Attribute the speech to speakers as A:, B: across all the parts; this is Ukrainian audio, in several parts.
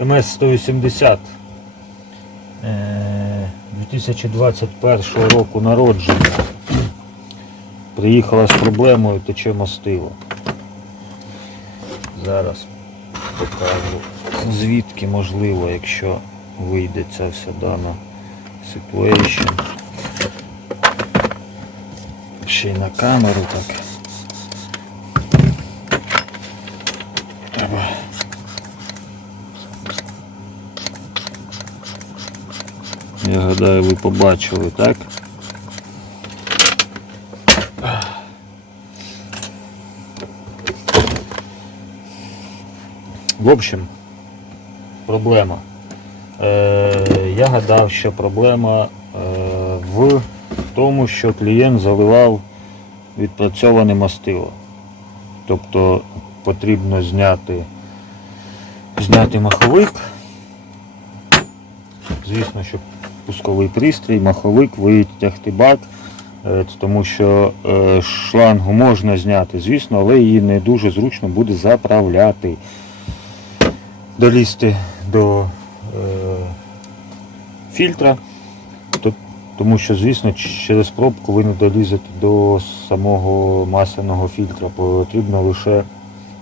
A: МС-180 е, 2021 року народження. Приїхала з проблемою, тече мастило. Зараз покажу звідки можливо, якщо вийде ця вся дана ситуація. Ще й на камеру так. Я гадаю, ви побачили, так? В общем, проблема. Е, я гадав, що проблема е, в тому, що клієнт заливав відпрацьоване мастило. Тобто потрібно зняти, зняти маховик. Звісно, що пусковий пристрій, маховик, витягти бак, е, тому що е, шлангу можна зняти, звісно, але її не дуже зручно буде заправляти. Долізти до е, фільтра, тому що, звісно, через пробку ви не долізете до самого масляного фільтра. Потрібно лише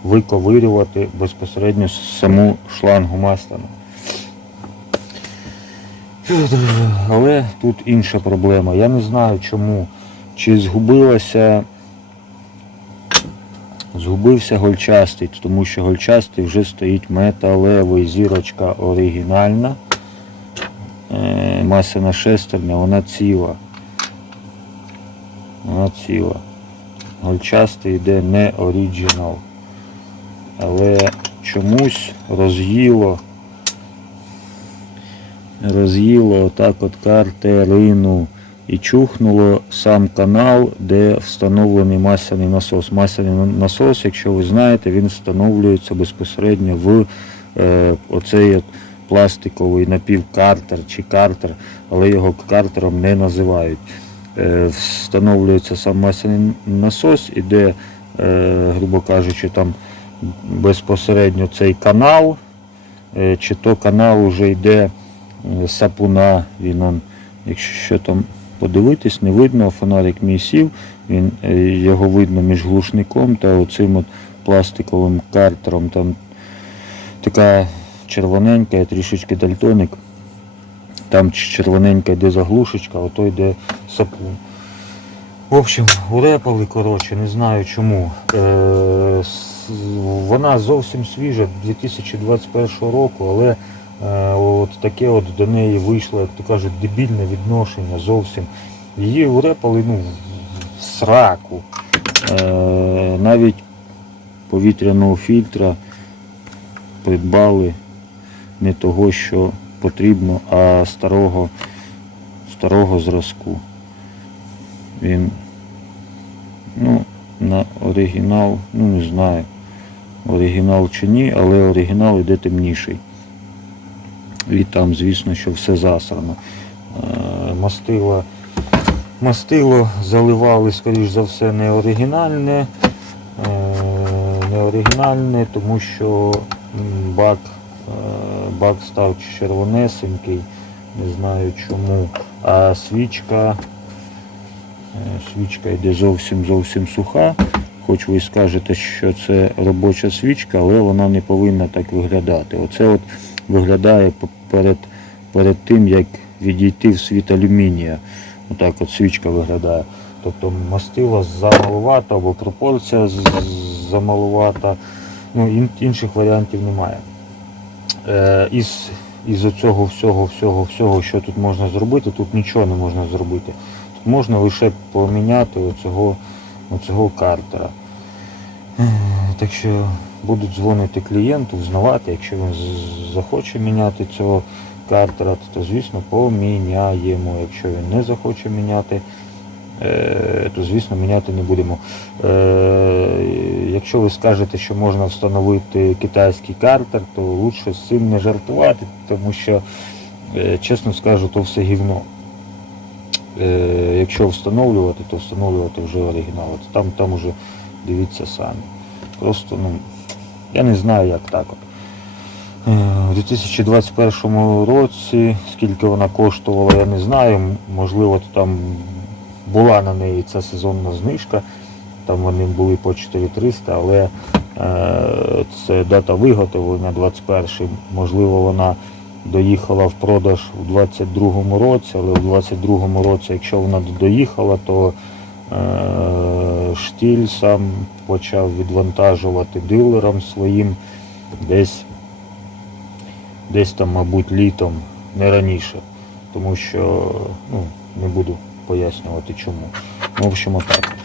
A: виковирювати безпосередньо саму шлангу масляну. Але тут інша проблема. Я не знаю чому. Чи згубилася, згубився гольчастий, тому що гольчастий вже стоїть металевий, зірочка оригінальна. Е, Масляна шестерня, вона ціла. Вона ціла. Гольчастий йде не оригінал. Але чомусь роз'їло роз'їло отак от картерину і чухнуло сам канал, де встановлений масляний насос. Масляний насос, якщо ви знаєте, він встановлюється безпосередньо в е, оцей от пластиковий напівкартер чи картер, але його картером не називають. Е, встановлюється сам масляний насос, іде, е, грубо кажучи, там безпосередньо цей канал, е, чи то канал вже йде сапуна, він он, якщо там подивитись, не видно, фонарик мій сів, він, е, його видно між глушником та оцим от пластиковим картером. Там така червоненька, трішечки дальтоник. Там червоненька йде заглушечка, а ото йде сапун. В общем, урепали, коротше, не знаю чому. Е, вона зовсім свіжа 2021 року, але от таке от до неї вийшло, як то кажуть, дебільне відношення зовсім. Її урепали ну, в сраку. Е, навіть повітряного фільтра придбали не того, що потрібно, а старого, старого зразку. Він ну, на оригінал, ну не знаю, оригінал чи ні, але оригінал йде темніший. І там, звісно, що все засрано. Е, Мастило, мастило заливали, скоріш за все, не оригінальне. Е, Не оригінальне, тому що бак, е, бак став червонесенький, не знаю чому. А свічка, свічка йде зовсім зовсім суха. Хоч ви скажете, що це робоча свічка, але вона не повинна так виглядати. Оце от виглядає перед, перед тим, як відійти в світ алюмінія. Отак от свічка виглядає. Тобто мастило замалувато або пропорція замалувата. Ну, ін- інших варіантів немає. Е, із, із оцього всього, всього, всього, що тут можна зробити, тут нічого не можна зробити. Тут можна лише поміняти оцього, оцього картера. Так що будуть дзвонити клієнту, взнавати, якщо він захоче міняти цього картера, то звісно поміняємо. Якщо він не захоче міняти, е, то звісно міняти не будемо. Е, Якщо ви скажете, що можна встановити китайський картер, то лучше з цим не жартувати, тому що, е, чесно скажу, то все гівно. Якщо встановлювати, то встановлювати вже оригінал. Там, там уже дивіться самі. Просто, ну, я не знаю, як так от. Е, У 2021 році, скільки вона коштувала, я не знаю. Можливо, там була на неї ця сезонна знижка. Там вони були по 4300, але е, це дата виготовлення 21 Можливо, вона доїхала в продаж у 22-му році, але у 22-му році, якщо вона доїхала, то штіль сам почав відвантажувати дилерам своїм десь, десь там, мабуть, літом, не раніше. Тому що ну, не буду пояснювати чому. Ну, в общем, отак.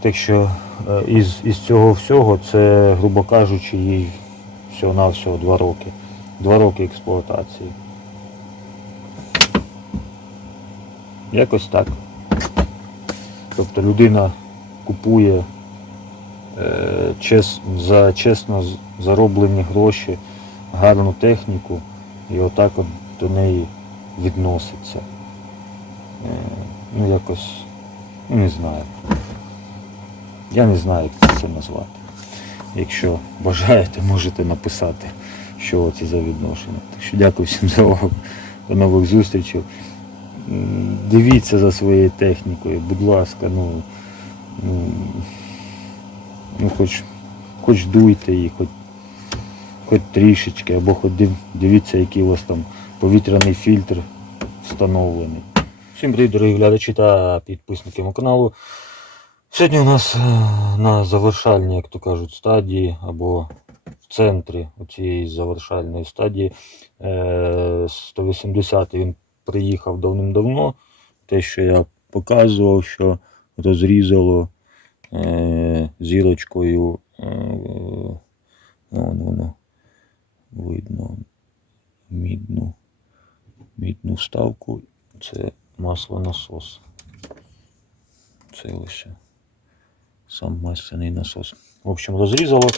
A: Так що е, із, із цього всього це, грубо кажучи, їй всього-навсього 2 роки. Два роки експлуатації. Якось так. Тобто людина купує е, за чесно зароблені гроші гарну техніку і отак от до неї відноситься. Е, ну якось, ну не знаю. Я не знаю, як це назвати. Якщо бажаєте, можете написати, що це за відношення. Так що дякую всім за увагу. До нових зустрічей. Дивіться за своєю технікою, будь ласка, ну, ну, ну хоч, хоч дуйте її, хоч, хоч трішечки, або хоч дивіться, який у вас там повітряний фільтр встановлений. Всім привіт, дорогі глядачі та підписники мого каналу. Сьогодні у нас е, на завершальній, як то кажуть, стадії або в центрі цієї завершальної стадії е, 180 він приїхав давним-давно. Те, що я показував, що розрізало е, зірочкою, е, вон воно видно мідну, мідну вставку. Це маслонасос. Це ось сам масляний насос. В общем, розрізало,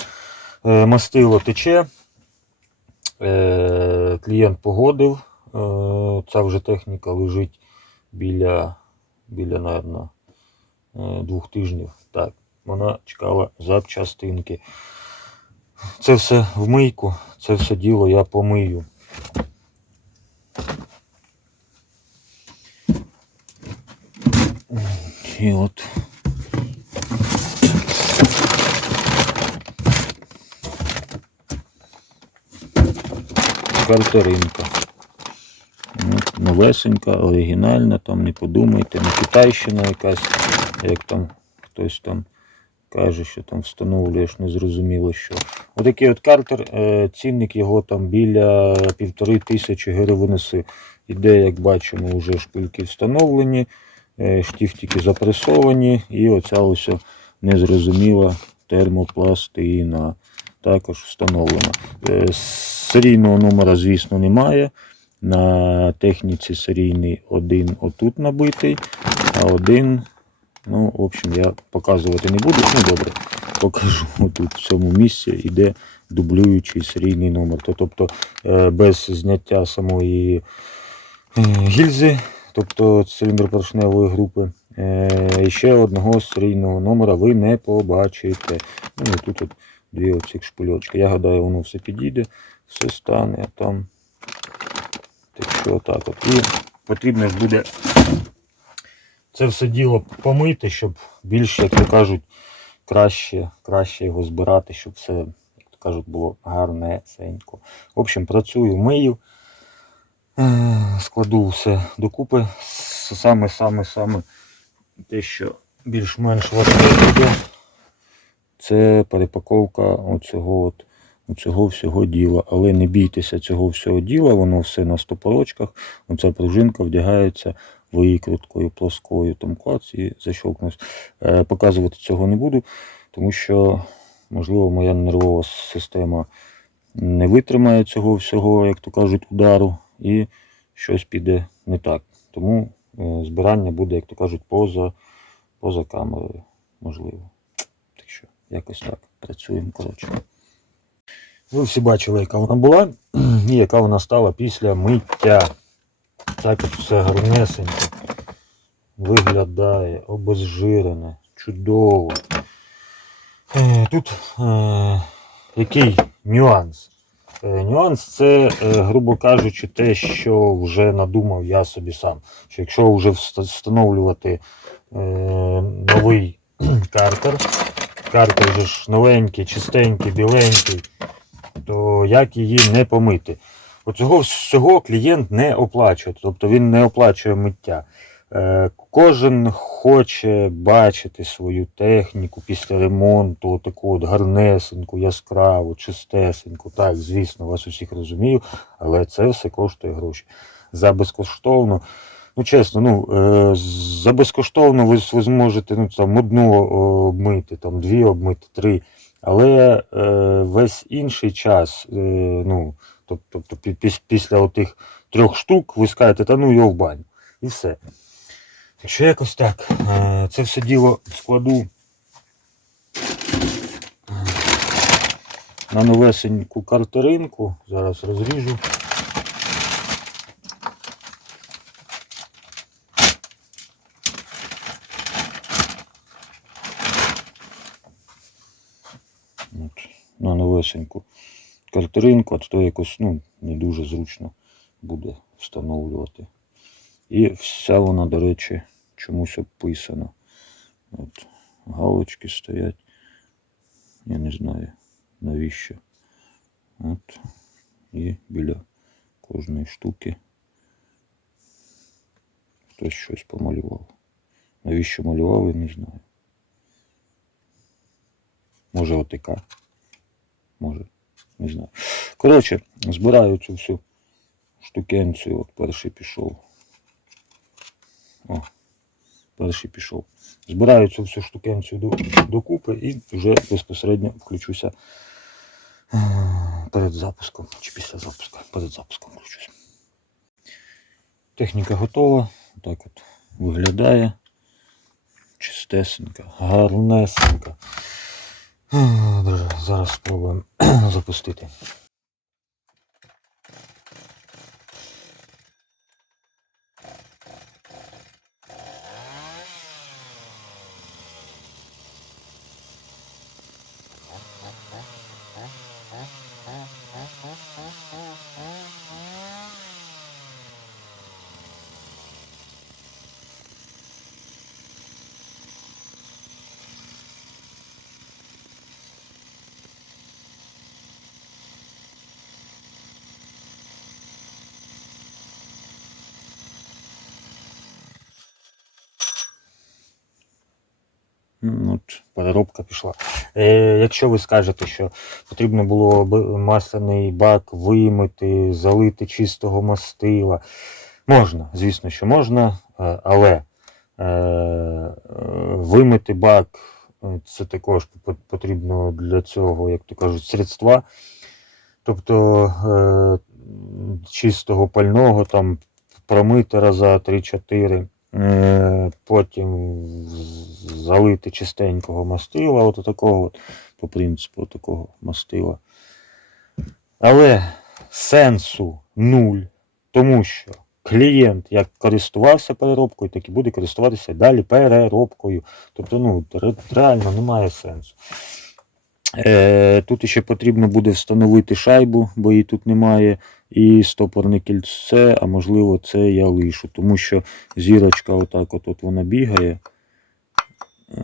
A: е, мастило тече. Е, Клієнт погодив. Е, Ця вже техніка лежить біля, біля наверно, е, двох тижнів. Так, вона чекала запчастинки. Це все в мийку, це все діло я помию. І от картеринка. Новесенька, оригінальна, там не подумайте, не китайщина якась, як там хтось там каже, що там встановлюєш, не зрозуміло що. Отакий от картер, е, цінник його там біля півтори тисячі гривенеси. Іде, як бачимо, вже шпильки встановлені, е, штифтики запресовані і оця ось незрозуміла термопластина також встановлена. Е, Серійного номера, звісно, немає. На техніці серійний один отут набитий, а один, ну, в общем, я показувати не буду. Ну, добре, покажу тут в цьому місці іде дублюючий серійний номер. То- Тобто е, без зняття самої е, гільзи, тобто циліндропоршневої групи. Е, І ще одного серійного номера ви не побачите. Ну, тут от дві оці шпильочки. Я гадаю, воно все підійде, все стане, там. Що отак от. І потрібно ж буде це все діло помити, щоб більше, як то кажуть, краще, краще його збирати, щоб все, як то кажуть, було гарнесенько. В общем, працюю, мию, е, складу все докупи. Саме, саме, саме те, що більш-менш важливо буде, це перепаковка оцього от цього всього діла. Але не бійтеся цього всього діла, воно все на стопорочках. Оця пружинка вдягається викруткою плоскою, там клац і защелкнувся. Е, показувати цього не буду, тому що, можливо, моя нервова система не витримає цього всього, як то кажуть, удару, і щось піде не так. Тому е, збирання буде, як то кажуть, поза, поза камерою, можливо. Так що, якось так. Працюємо, коротше. Ви всі бачили, яка вона була і яка вона стала після миття. Так от все гарнесенько виглядає, обезжирене, чудово. Е, Тут е, який нюанс? Е, Нюанс це, е, грубо кажучи, те, що вже надумав я собі сам. Що якщо вже встановлювати е, новий картер, картер же ж новенький, чистенький, біленький, то як її не помити? Оцього всього клієнт не оплачує, тобто він не оплачує миття. Е, Кожен хоче бачити свою техніку після ремонту, таку от гарнесеньку, яскраву, чистесеньку. Так, звісно, вас усіх розумію, але це все коштує гроші. За безкоштовно. Ну, чесно, ну, е, за безкоштовно ви, ви зможете ну, там, одну обмити, там, дві обмити, три. Але е, весь інший час, е, ну, тобто, тобто піс- після отих трьох штук ви скажете, та ну його в баню. І все. Якщо якось так, е, це все діло складу е, на новесеньку картеринку. Зараз розріжу. От, на новесеньку картеринку, а то якось ну, не дуже зручно буде встановлювати. І вся вона, до речі, чомусь обписана. От, галочки стоять. Я не знаю навіщо. От. І біля кожної штуки хтось щось помалював. Навіщо малював, я не знаю. Може ОТК. Може, не знаю. Коротше, збираю цю всю штукенцію. От перший пішов. О, перший пішов. Збираю цю всю штукенцію до, докупи і вже безпосередньо включуся е, перед запуском чи після запуску. Перед запуском включуся. Техніка готова. Так от виглядає. Чистесенька, гарнесенька. Е, зараз спробуємо запустити. От, переробка пішла. Е, якщо ви скажете, що потрібно було масляний бак вимити, залити чистого мастила, можна, звісно, що можна, е, але е, вимити бак е, це також потрібно для цього, як то кажуть, средства. Тобто е, чистого пального там промити раза 3-4, е, потім залити чистенького мастила, от такого, от, по принципу такого мастила. Але сенсу нуль, тому що клієнт як користувався переробкою, так і буде користуватися далі переробкою. Тобто, ну, реально немає сенсу. Е, тут ще потрібно буде встановити шайбу, бо її тут немає, і стопорне кільце, а можливо це я лишу, тому що зірочка отак от, от вона бігає. Е,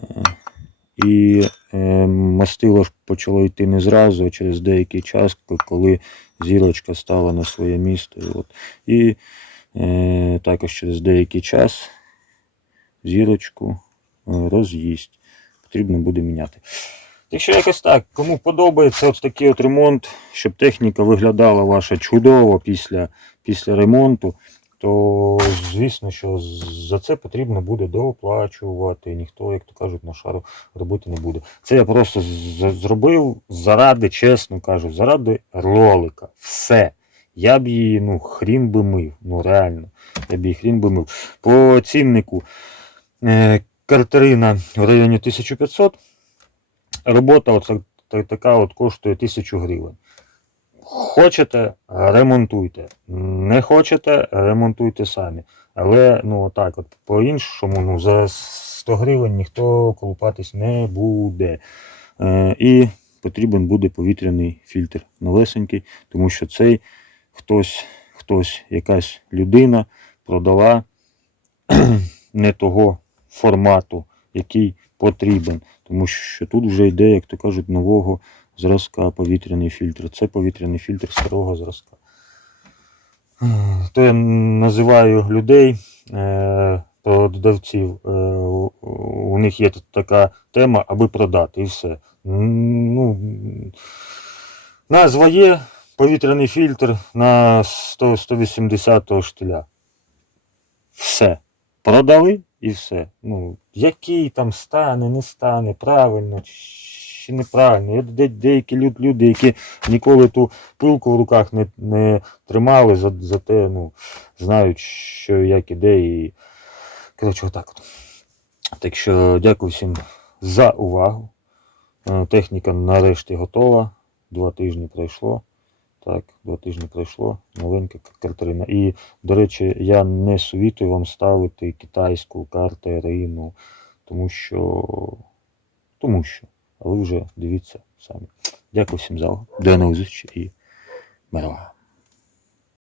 A: І е, мастило почало йти не зразу, а через деякий час, коли зірочка стала на своє місце. От. і е, також через деякий час зірочку роз'їсть. Потрібно буде міняти. Якщо якось так, кому подобається от такий от ремонт, щоб техніка виглядала ваша чудово після, після ремонту, то звісно, що за це потрібно буде доплачувати. Ніхто, як то кажуть, на шару робити не буде. Це я просто зробив заради, чесно кажу, заради ролика. Все. Я б її, ну, хрін би мив. Ну реально, я б її хрін би мив. По ціннику е, картерина в районі 1500. Робота от, така от коштує 1000 гривень. Хочете, ремонтуйте. Не хочете, ремонтуйте самі. Але ну отак, от по-іншому, ну, за 100 гривень ніхто колупатись не буде. Е, і потрібен буде повітряний фільтр новесенький, тому що цей хтось, хтось, якась людина продала не того формату, який потрібен. Тому що тут вже йде, як то кажуть, нового зразка повітряний фільтр. Це повітряний фільтр старого зразка. То я називаю людей, е, продавців, е, у- у них є така тема, аби продати, і все. Ну, назва є повітряний фільтр на 100, 180 штиля. Все. Продали і все. Ну, який там стане, не стане, правильно чи неправильно. Є де- деякі люди, які ніколи ту пилку в руках не, не тримали, за, зате ну, знають, що як іде, і коротше, отак от. Так що дякую всім за увагу. Е, Техніка нарешті готова. Два тижні пройшло. Так, два тижні пройшло. Новенька картина. І, до речі, я не совітую вам ставити китайську картерину, тому що. Тому що. А ви вже дивіться самі. Дякую всім за увагу. До нових зустрічей і мирова.